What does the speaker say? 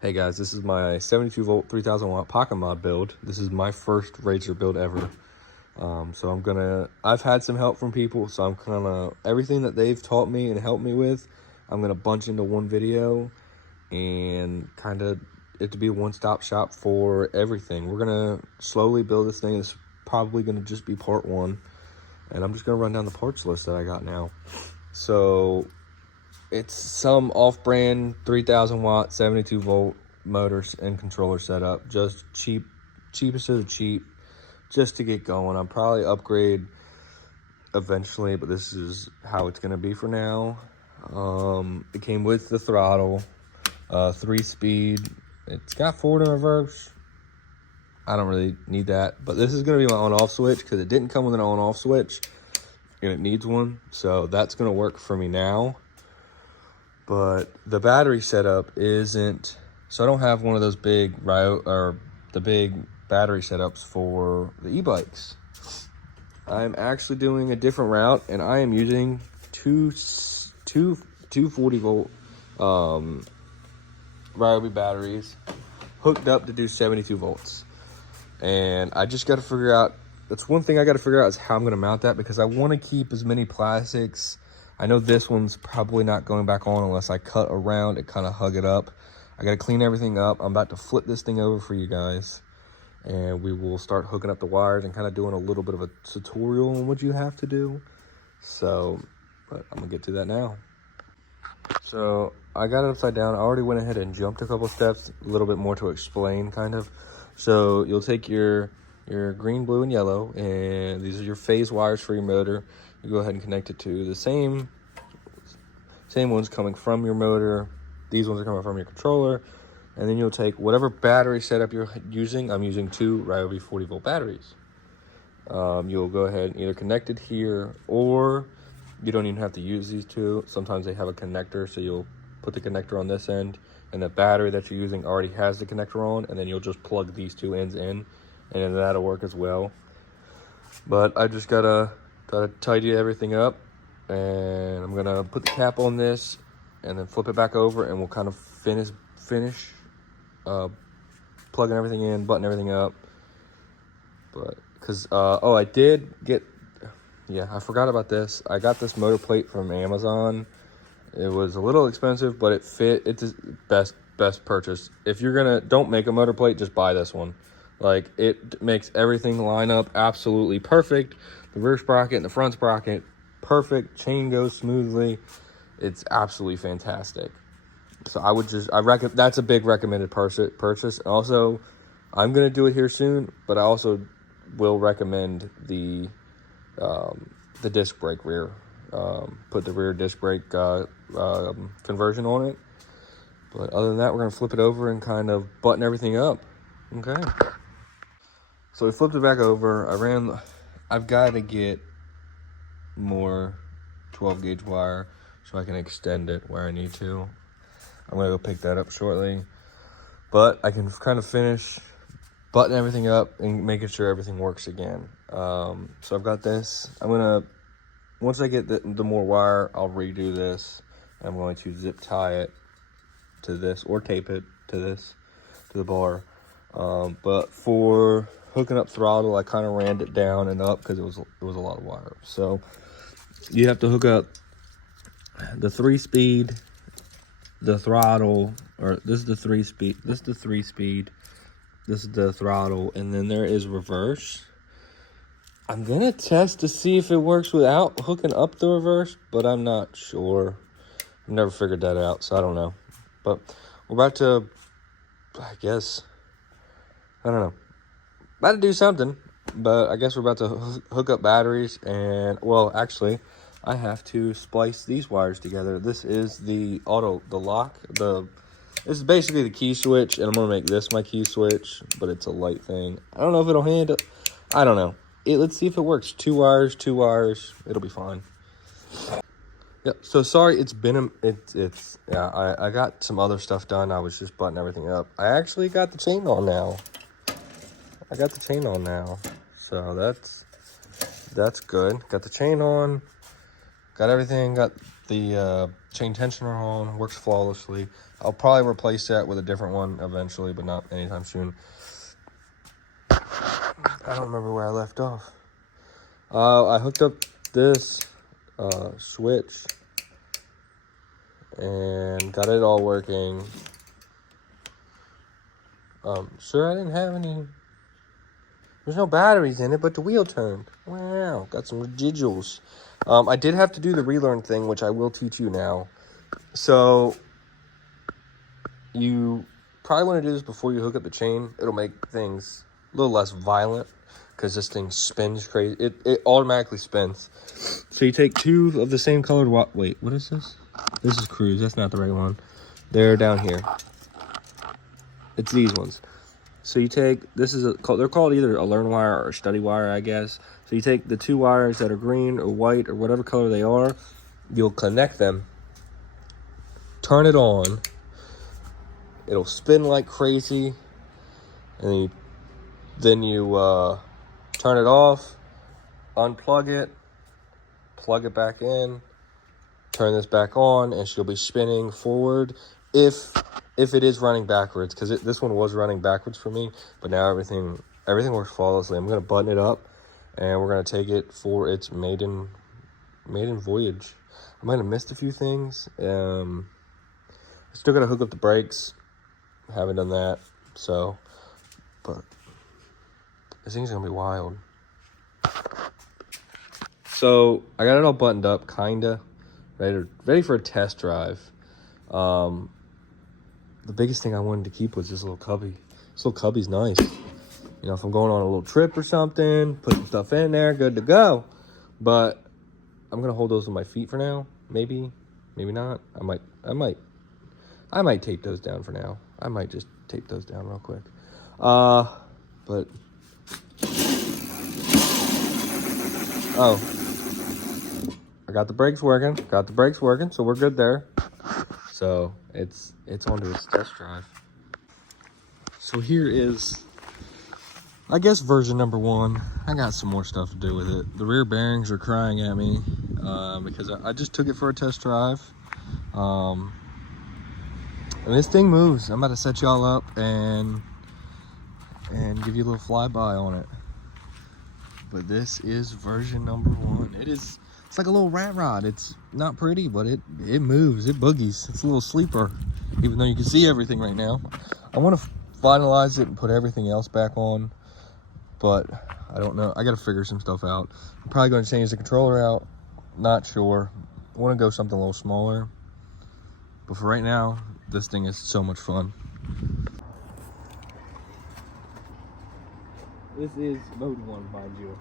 Hey guys, this is my 72 volt 3000 watt pocket mod build. This is my first Razor build ever. I've had some help from people, so I'm gonna, everything that they've taught me and helped me with, I'm gonna bunch into one video and kind of it to be a one-stop shop for everything. We're gonna slowly build this thing. It's probably gonna just be part one. And I'm just gonna run down the parts list that I got now. So it's some off-brand 3000 watt 72 volt motors and controller setup, just cheapest of the cheap, just to get going. I'll probably upgrade eventually, but this is how it's gonna be for now. It came with the throttle, 3-speed. It's got forward and reverse. I don't really need that, but this is gonna be my on-off switch because it didn't come with an on-off switch and it needs one, so that's gonna work for me now. But the battery setup isn't, so I don't have one of those big the big battery setups for the e-bikes. I'm actually doing a different route, and I am using two 40 volt Ryobi batteries hooked up to do 72 volts. And I just got to figure out, that's one thing I got to figure out is how I'm going to mount that, because I want to keep as many plastics. I know this one's probably not going back on unless I cut around it, kind of hug it up. I got to clean everything up. I'm about to flip this thing over for you guys, and we will start hooking up the wires and kind of doing a little bit of a tutorial on what you have to do. So, but I'm gonna get to that now. So I got it upside down. I already went ahead and jumped a couple steps, a little bit more to explain kind of. So you'll take your green, blue, and yellow, and these are your phase wires for your motor. You go ahead and connect it to the same ones coming from your motor. These ones are coming from your controller. And then you'll take whatever battery setup you're using. I'm using two Ryobi 40 volt batteries. You'll go ahead and either connect it here, or you don't even have to use these two. Sometimes they have a connector, so you'll put the connector on this end, and the battery that you're using already has the connector on, and then you'll just plug these two ends in, and then that'll work as well. But I just gotta tidy everything up, and I'm gonna put the cap on this and then flip it back over, and we'll kind of finish plugging everything in, button everything up. But because I did get, I forgot about this. I got this motor plate from Amazon. It was a little expensive, but it fit. It's the best purchase. If you're gonna, don't make a motor plate, just buy this one. Like, it makes everything line up absolutely perfect. The rear sprocket and the front sprocket, perfect. Chain goes smoothly. It's absolutely fantastic. So that's a big recommended purchase. Also, I'm gonna do it here soon, but I also will recommend the disc brake rear. Put the rear disc brake conversion on it. But other than that, we're gonna flip it over and kind of button everything up. Okay. So we flipped it back over. I've got to get more 12 gauge wire so I can extend it where I need to. I'm gonna go pick that up shortly, but I can kind of finish button everything up and making sure everything works again. So I've got this. Once I get the more wire, I'll redo this. I'm going to zip tie it to this, or tape it to the bar. But for hooking up throttle, I kind of ran it down and up because it was a lot of wire. So you have to hook up the 3-speed, the throttle, or this is the 3-speed, this is the 3-speed, this is the throttle, and then there is reverse. I'm gonna test to see if it works without hooking up the reverse, but I'm not sure. I've never figured that out, so I don't know. But we're about to, I guess, I don't know, about to do something, but I guess we're about to hook up batteries. And, well, actually, I have to splice these wires together. This is the lock. This is basically the key switch, and I'm gonna make this my key switch, but it's a light thing. I don't know if it'll handle, I don't know. Let's see if it works. Two wires, it'll be fine. Yeah, so sorry, I got some other stuff done. I was just buttoning everything up. I actually got the chain on now. So that's good. Got the chain on, got everything, got The chain tensioner on, works flawlessly. I'll probably replace that with a different one eventually, but not anytime soon. I don't remember where I left off. I hooked up this switch and got it all working. Sure, I didn't have any. There's no batteries in it, but the wheel turned. Wow, got some residuals. I did have to do the relearn thing, which I will teach you now. So, you probably want to do this before you hook up the chain. It'll make things a little less violent, because this thing spins crazy. It automatically spins. So you take two of the same colored wait, what is this? This is Cruise. That's not the right one. They're down here. It's these ones. So you take, they're called either a learn wire or a study wire, I guess. So you take the two wires that are green or white or whatever color they are, you'll connect them, turn it on, it'll spin like crazy, and then you turn it off, unplug it, plug it back in, turn this back on, and she'll be spinning forward if it is running backwards, because this one was running backwards for me, but now everything works flawlessly. I'm going to button it up, and we're going to take it for its maiden voyage. I might have missed a few things. Still got to hook up the brakes. Haven't done that, but this thing's going to be wild. So I got it all buttoned up, kinda ready for a test drive. The biggest thing I wanted to keep was this little cubby. This little cubby's nice. You know, if I'm going on a little trip or something, put some stuff in there, good to go. But I'm gonna hold those with my feet for now. Maybe not. I might tape those down for now. I might just tape those down real quick. But I got the brakes working. So we're good there. So it's on to its test drive. So here is, I guess, version number 1. I got some more stuff to do with it. The rear bearings are crying at me because I just took it for a test drive. And this thing moves. I'm about to set y'all up and give you a little flyby on it. But this is version number 1. It's like a little rat rod. It's not pretty, but it moves, it boogies. It's a little sleeper, even though you can see everything right now. I want to finalize it and put everything else back on, but I don't know. I got to figure some stuff out. I'm probably going to change the controller out. Not sure. I want to go something a little smaller. But for right now, this thing is so much fun. This is mode 1, mind you.